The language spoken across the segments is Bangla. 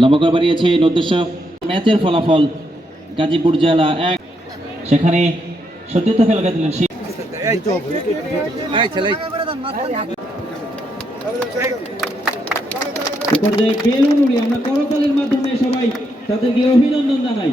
লম্বা বাড়িয়েছেন উদ্দেশ্য ম্যাচের ফলাফল গাজীপুর জেলা এক। সেখানে সতীর্থ খেলা দিলেন বেলুন উড়িয়ে আমরা করতালির মাধ্যমে সবাই তাদেরকে অভিনন্দন জানাই।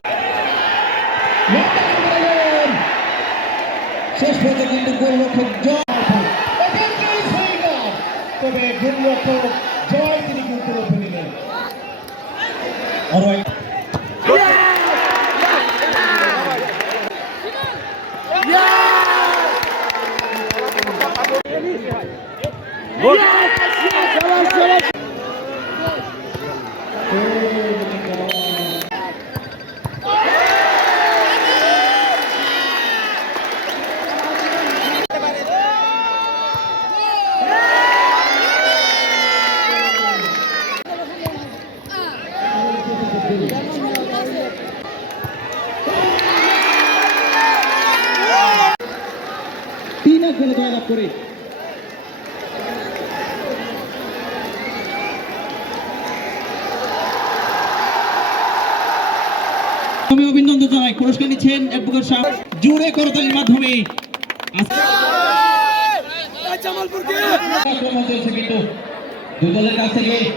কিন্তু গোলরক্ষক জয় তবে গোলরক্ষক জয় তিনি কিন্তু রক্ষে নিলেন অলরাইট তিন এক গোলে জয়লাভ করে আমি অভিনন্দন জানাই পুরস্কার নিচ্ছেন অ্যাডভোকেট সাহেব জুড়ে করতালির মাধ্যমে কিন্তু দুই কাছ থেকে